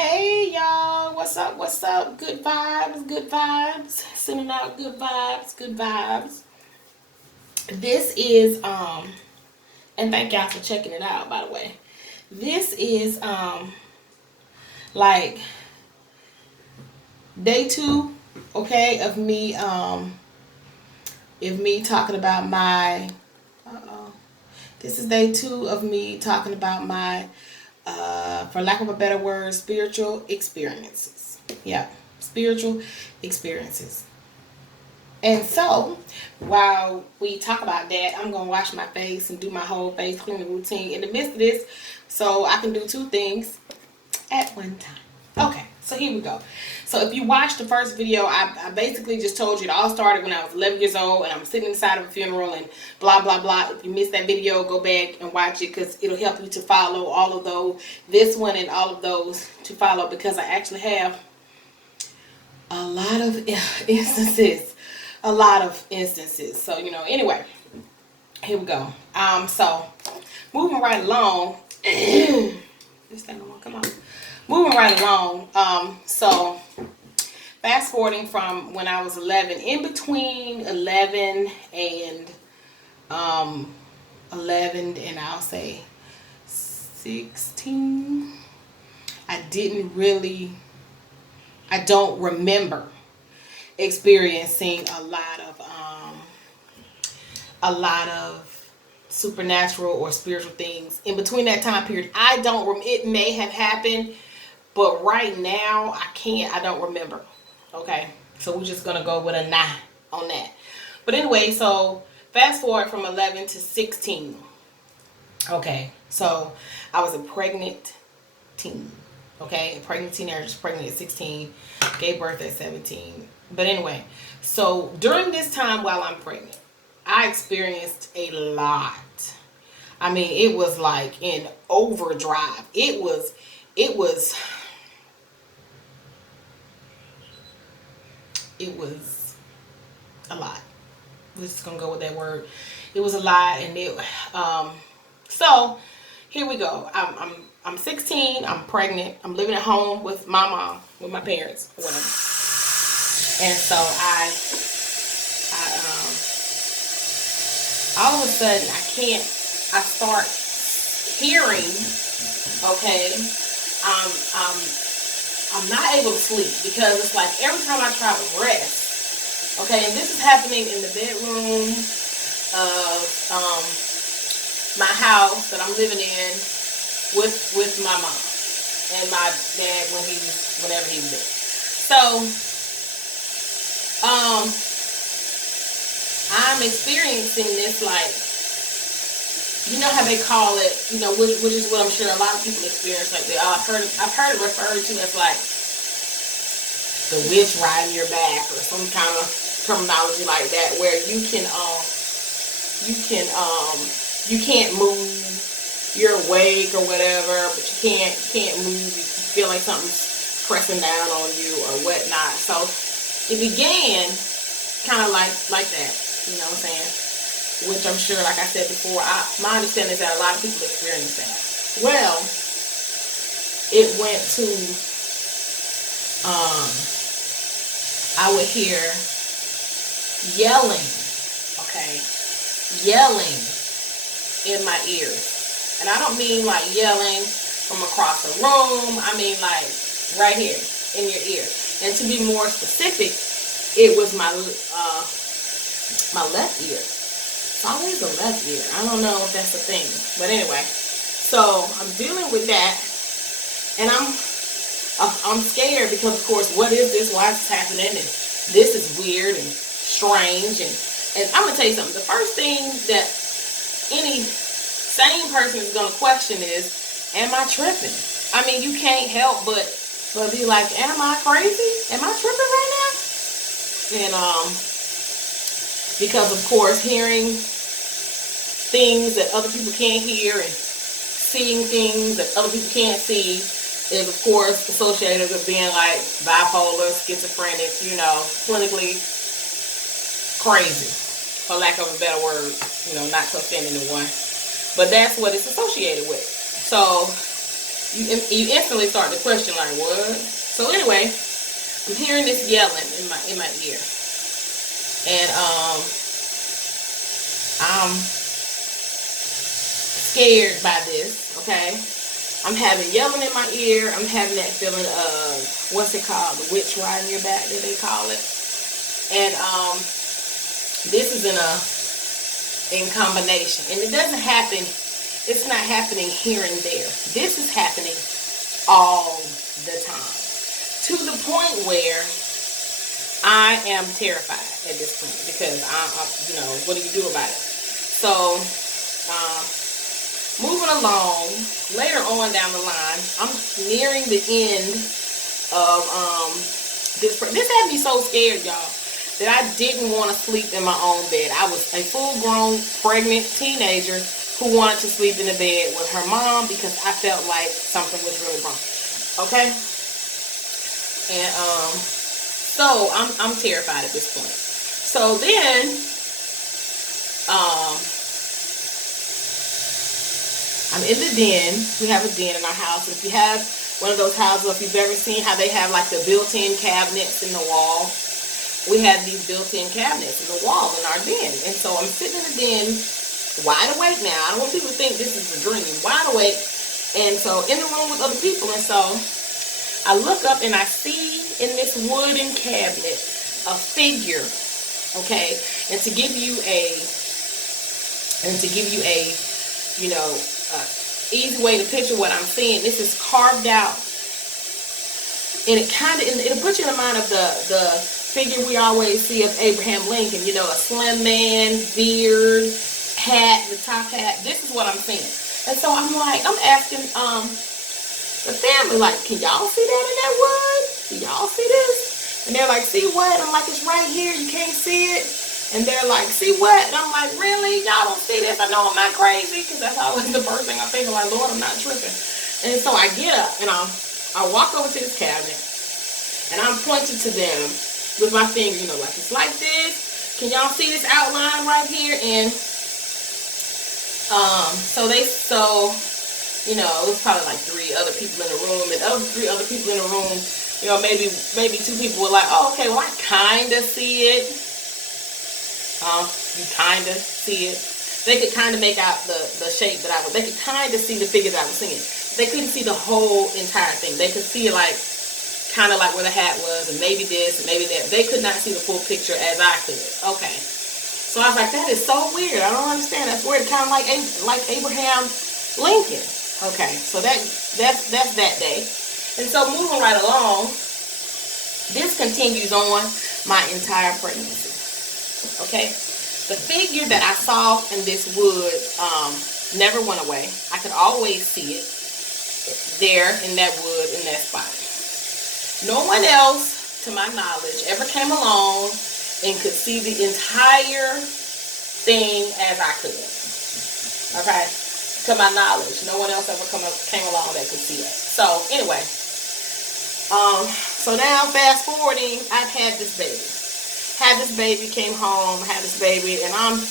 Hey y'all, what's up? What's up? Good vibes, good vibes. Sending out good vibes, good vibes. This is and thank y'all for checking it out by the way. This is like day 2, okay, of me talking about my this is day 2 of me talking about my for lack of a better word, spiritual experiences. Yeah, spiritual experiences. And so, while we talk about that, I'm gonna wash my face and do my whole face cleaning routine in the midst of this, so I can do two things at one time. Okay, so here we go. So if you watched the first video, I basically just told you it all started when I was 11 years old and I'm sitting inside of a funeral and blah blah blah. If you missed that video, go back and watch it because it'll help you to follow all of those, this one and all of those to follow, because I actually have a lot of instances, a lot of instances. So anyway, here we go. So moving right along. This thing don't want to come on. Moving right along. So fast forwarding from when I was 11, in between 11 and I'll say 16, I don't remember experiencing a lot of supernatural or spiritual things in between that time period. It may have happened, but right now I don't remember. Okay, so we're just gonna go with a 9 on that. But anyway, so fast forward from 11 to 16. Okay, so I was a pregnant teen. Okay, a pregnant teenager, just pregnant at 16, gave birth at 17. But anyway, so during this time while I'm pregnant, I experienced a lot. I mean, it was like in overdrive. It was a lot. We're just gonna go with that word. It was a lot, and so here we go. I'm 16. I'm pregnant. I'm living at home with my mom, with my parents, or whatever. And so all of a sudden I start hearing. Okay, um, um, I'm not able to sleep because it's like every time I try to rest. Okay, and this is happening in the bedroom of my house that I'm living in with my mom and my dad whenever he was there. So I'm experiencing this, like, you know how they call it, which is what I'm sure a lot of people experience. Like I've heard it referred to as like the witch riding your back or some kind of terminology like that, where you can't move. You're awake or whatever, but you can't move. You feel like something's pressing down on you or whatnot. So it began kind of like that. You know what I'm saying? Which I'm sure, like I said before, my understanding is that a lot of people experience that. Well, it went to, I would hear yelling, okay, yelling in my ears. And I don't mean like yelling from across the room. I mean like right here in your ear. And to be more specific, it was my left ear. It's always the left ear. I don't know if that's a thing. But anyway, so I'm dealing with that. And I'm scared because, of course, what is this? Why is this happening? And this is weird and strange. And I'm going to tell you something. The first thing that any sane person is going to question is, am I tripping? I mean, you can't help but be like, am I crazy? Am I tripping right now? And because, of course, hearing things that other people can't hear and seeing things that other people can't see is, of course, associated with being like bipolar, schizophrenic, clinically crazy, for lack of a better word, not to offend anyone. But that's what it's associated with. So you instantly start to question like, what? So anyway, I'm hearing this yelling in my ear, and I'm scared by this. Okay, I'm having yelling in my ear. I'm having that feeling of, what's it called, the witch riding your back that they call it, and this is in combination, and it doesn't happen. It's not happening here and there. This is happening all the time, to the point where I am terrified at this point, because what do you do about it? So, moving along, later on down the line, I'm nearing the end of this. This had me so scared, y'all, that I didn't want to sleep in my own bed. I was a full-grown, pregnant teenager who wanted to sleep in the bed with her mom because I felt like something was really wrong. Okay? And so I'm terrified at this point. So then I'm in the den. We have a den in our house. If you have one of those houses, if you've ever seen how they have like the built-in cabinets in the wall, we have these built-in cabinets in the wall in our den. And so I'm sitting in the den, wide awake now. I don't want people to think this is a dream. Wide awake. And so in the room with other people. And so I look up and I see in this wooden cabinet a figure. Okay. And to give you a easy way to picture what I'm seeing, this is carved out. And it'll put you in the mind of the figure we always see of Abraham Lincoln, a slim man, beard, hat, the top hat. This is what I'm seeing. And so I'm asking the family, like, can y'all see that in that wood? Do y'all see this? And they're like, see what? I'm like, it's right here, you can't see it. And they're like, see what? And I'm like, really? Y'all don't see this? I know I'm not crazy, because that's always the first thing I think. I'm like, Lord, I'm not tripping. And so I get up and I walk over to this cabinet and I'm pointing to them with my finger, like, it's like this. Can y'all see this outline right here? And it was probably like 3 other people in the room, and of the 3 other people in the room, maybe 2 people were like, oh, okay, well, I kind of see it. You kind of see it. They could kind of make out the shape that they could kind of see the figure that I was seeing. They couldn't see the whole entire thing. They could see kind of like where the hat was, and maybe this and maybe that. They could not see the full picture as I could. Okay. So I was like, that is so weird. I don't understand. That's weird. Kind of like Abraham Lincoln. Okay. So that's that day. And so moving right along, this continues on my entire pregnancy. Okay. The figure that I saw in this wood never went away. I could always see it there in that wood, in that spot. No one else, to my knowledge, ever came along and could see the entire thing as I could. Okay? To my knowledge, no one else ever came along that could see it. So, anyway. So now, fast forwarding, I've had this baby. Came home, had this baby, and I'm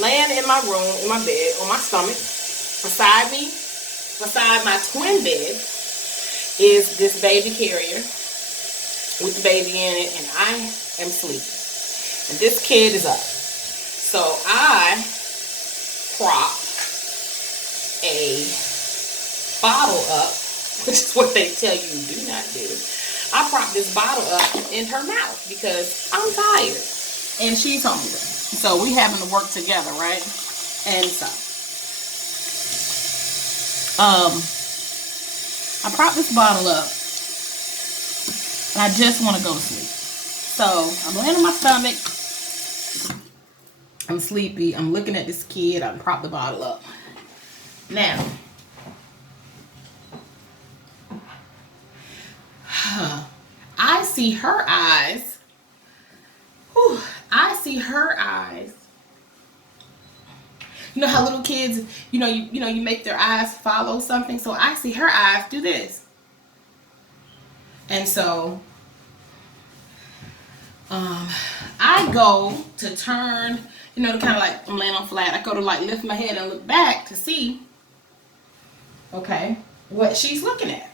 laying in my room, in my bed, on my stomach. Beside me, beside my twin bed, is this baby carrier with the baby in it, and I am sleeping. And this kid is up. So I prop a bottle up, which is what they tell you do not do. I prop this bottle up in her mouth because I'm tired and she's hungry. So we having to work together, right? And so I prop this bottle up and I just want to go to sleep. So I'm laying on my stomach. I'm sleepy. I'm looking at this kid. I prop the bottle up. Now, I see her eyes. Whew, I see her eyes. You know how little kids, you make their eyes follow something. So I see her eyes do this. And so I go to turn, to kind of I'm laying on flat. I go to lift my head and look back to see. Okay. what she's looking at.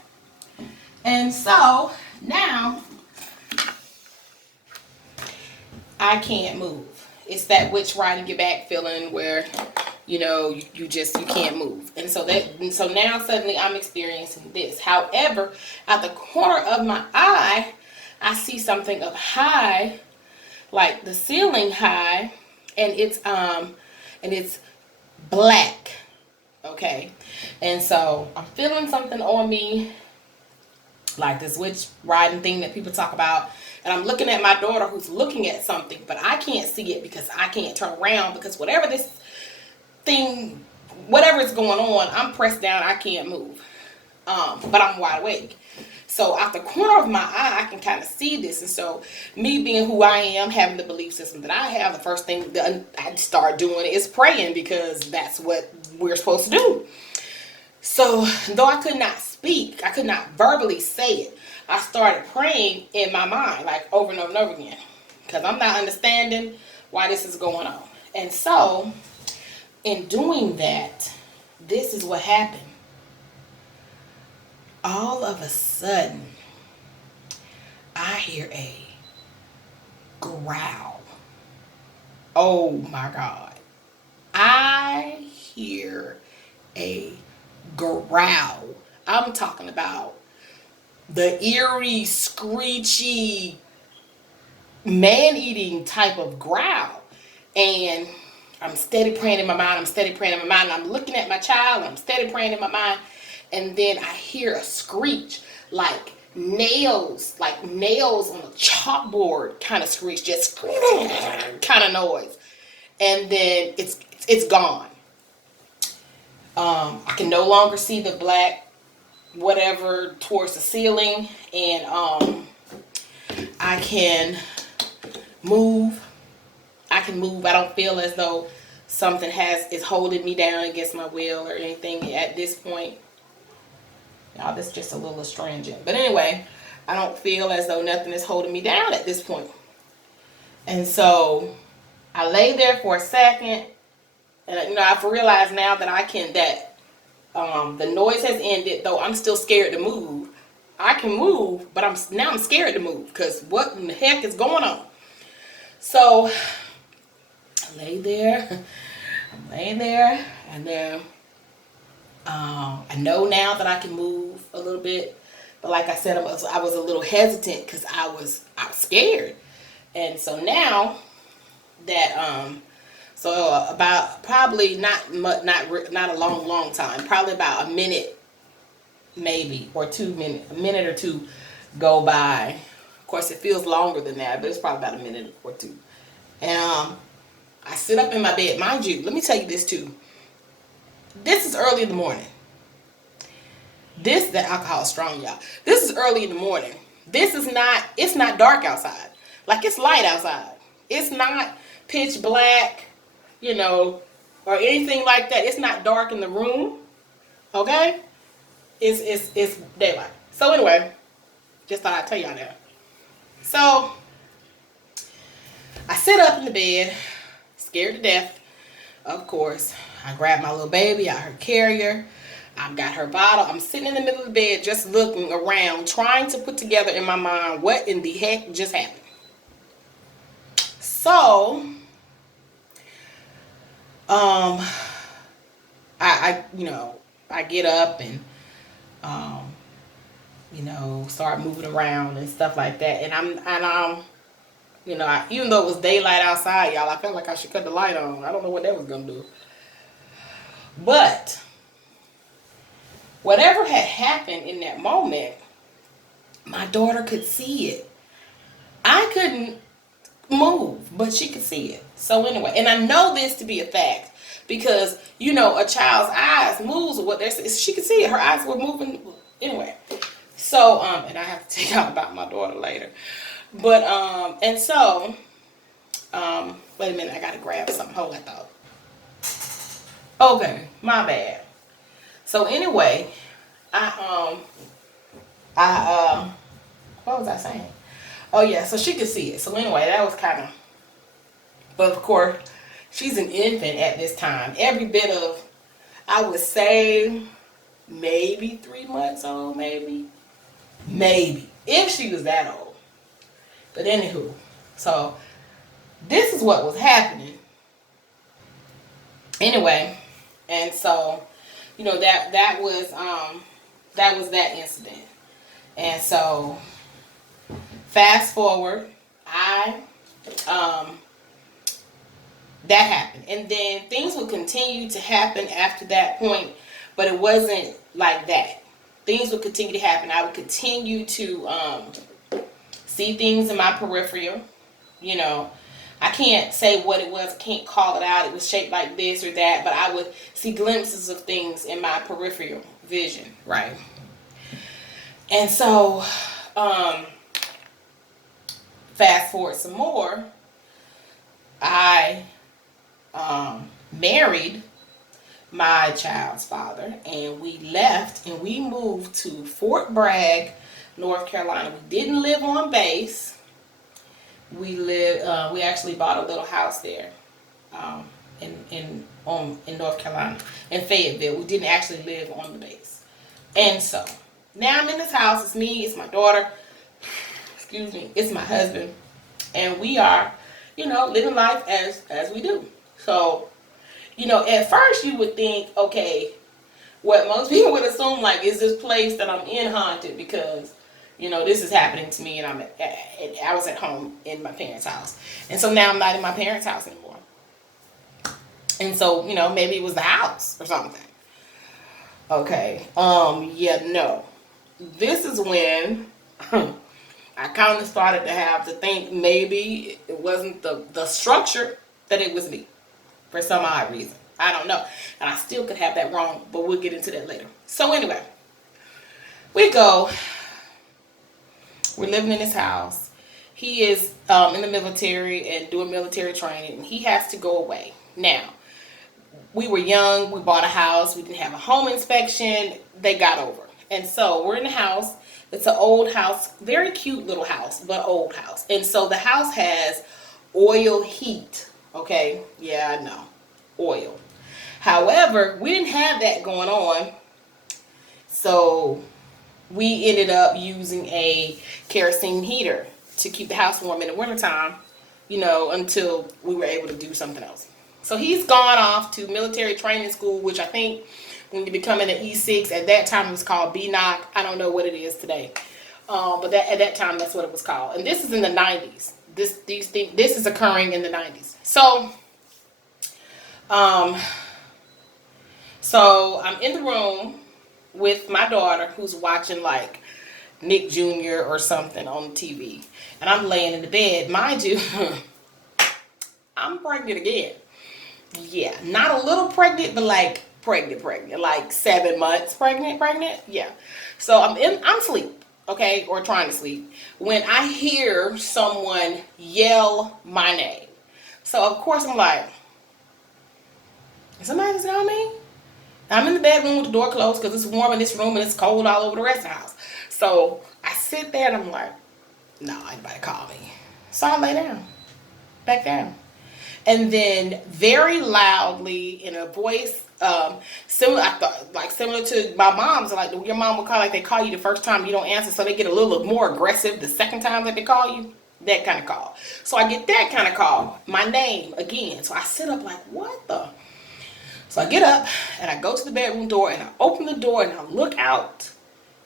And so now I can't move. It's that witch riding your back feeling where, you know, you can't move. And so now suddenly I'm experiencing this. However, at the corner of my eye, I see something up high, like the ceiling high, and it's black. Okay. And so I'm feeling something on me, like this witch riding thing that people talk about. And I'm looking at my daughter who's looking at something, but I can't see it because I can't turn around, because whatever this thing, whatever is going on, I'm pressed down, I can't move. But I'm wide awake. So out the corner of my eye, I can kind of see this. And so me being who I am, having the belief system that I have, the first thing that I start doing is praying, because that's what we're supposed to do. So though I could not speak, I could not verbally say it, I started praying in my mind, like over and over and over again, because I'm not understanding why this is going on. And so in doing that, this is what happened. All of a sudden, I hear a growl. Oh my God. I hear a growl. I'm talking about the eerie, screechy, man-eating type of growl. And I'm steady praying in my mind. I'm looking at my child. I'm steady praying in my mind. And then I hear a screech, like nails on a chalkboard kind of screech, just kind of noise. And then it's gone. I can no longer see the black whatever towards the ceiling, and I can move. I don't feel as though something is holding me down against my will or anything at this point. Y'all, this is just a little astringent. But anyway, I don't feel as though nothing is holding me down at this point. And so I lay there for a second, and I've realized now that the noise has ended, though I'm still scared to move. I can move, but I'm scared to move, because what in the heck is going on? So I lay there. I'm laying there, and then I know now that I can move a little bit, but like I said, I was a little hesitant because I was scared. And so now that so about probably not a long time, probably about a minute, maybe, or 2 minutes, a minute or two go by. Of course, it feels longer than that, but it's probably about a minute or two. And I sit up in my bed. Mind you, let me tell you this too. This is early in the morning. The alcohol is strong, y'all. This is early in the morning. It's not dark outside. Like, it's light outside. It's not pitch black, or anything like that. It's not dark in the room. Okay? It's daylight. So anyway, just thought I'd tell y'all that. So I sit up in the bed, scared to death, of course. I grab my little baby out her carrier. I've got her bottle. I'm sitting in the middle of the bed just looking around, trying to put together in my mind what in the heck just happened. So, I get up and, start moving around and stuff like that. And even though it was daylight outside, y'all, I felt like I should cut the light on. I don't know what that was going to do. But whatever had happened in that moment, my daughter could see it. I couldn't move, but she could see it. So anyway, and I know this to be a fact because, a child's eyes moves with what they're saying. She could see it. Her eyes were moving. Anyway. So, and I have to take out about my daughter later. But, and so, wait a minute, I got to grab something. Hold that thought. Okay, my bad. So anyway, what was I saying? Oh yeah, so she could see it. So anyway, that was kind of, but of course, she's an infant at this time. Every bit of, I would say, maybe 3 months old, maybe. Maybe. If she was that old. But anywho, so this is what was happening. Anyway, and so, that was that incident. And so fast forward, I that happened. And then things would continue to happen after that point, but it wasn't like that. Things would continue to happen. I would continue to see things in my peripheral. You know, I can't say what it was. I can't call it out. It was shaped like this or that, but I would see glimpses of things in my peripheral vision, right? And so, fast forward some more, I married my child's father, and we left and we moved to Fort Bragg, North Carolina. We didn't live on base. We actually bought a little house there, in North Carolina, in Fayetteville. We didn't actually live on the base. And so now I'm in this house. It's me, it's my daughter, excuse me, it's my husband, and we are, living life as we do. So, at first you would think, okay, what most people would assume, like, is this place that I'm in haunted because, this is happening to me, and I was at home in my parents' house. And so now I'm not in my parents' house anymore. And so, maybe it was the house or something. Okay. Yeah, no. This is when I kind of started to think maybe it wasn't the structure, that it was me for some odd reason. I don't know. And I still could have that wrong, but we'll get into that later. So anyway, we're living in this house. He is in the military and doing military training, and he has to go away. Now, we were young. We bought a house. We didn't have a home inspection. They got over. And so we're in the house. It's an old house, very cute little house, but old house. And so the house has oil heat. Okay? Yeah, I know. Oil. However, we didn't have that going on. So we ended up using a kerosene heater to keep the house warm in the wintertime, until we were able to do something else. So he's gone off to military training school, which I think when you become an E6, at that time it was called BNOC. I don't know what it is today. But at that time, that's what it was called. And this is in the 90s. This is occurring in the 90s. So I'm in the room with my daughter, who's watching like Nick Jr. or something on TV. And I'm laying in the bed. Mind you, I'm pregnant again. Yeah, not a little pregnant, but like pregnant, like 7 months pregnant. Yeah. So I'm asleep, okay, or trying to sleep, when I hear someone yell my name. So of course I'm like, is somebody just calling me? I'm in the bedroom with the door closed because it's warm in this room and it's cold all over the rest of the house. So I sit there and I'm like, no, anybody call me. So I lay down, back down. And then very loudly in a voice, similar to my mom's, like your mom would call, like they call you the first time you don't answer, so they get a little more aggressive the second time that they call you. That kind of call. So I get that kind of call, my name again. So I sit up like, what the? So I get up and I go to the bedroom door and I open the door and I look out,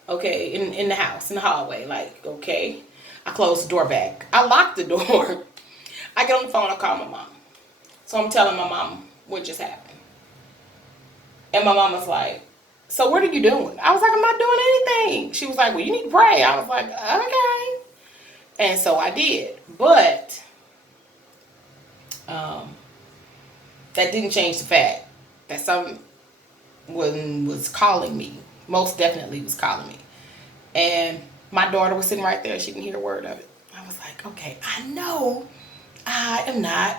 okay, in the house, in the hallway, like, okay. I close the door back. I lock the door. I get on the phone, I call my mom. So I'm telling my mom what just happened. And my mom was like, so what are you doing? I was like, I'm not doing anything. She was like, well, you need to pray. I was like, okay. And so I did. But that didn't change the fact that someone was calling me. Most definitely was calling me. And my daughter was sitting right there. She didn't hear a word of it. I was like, okay, I know I am not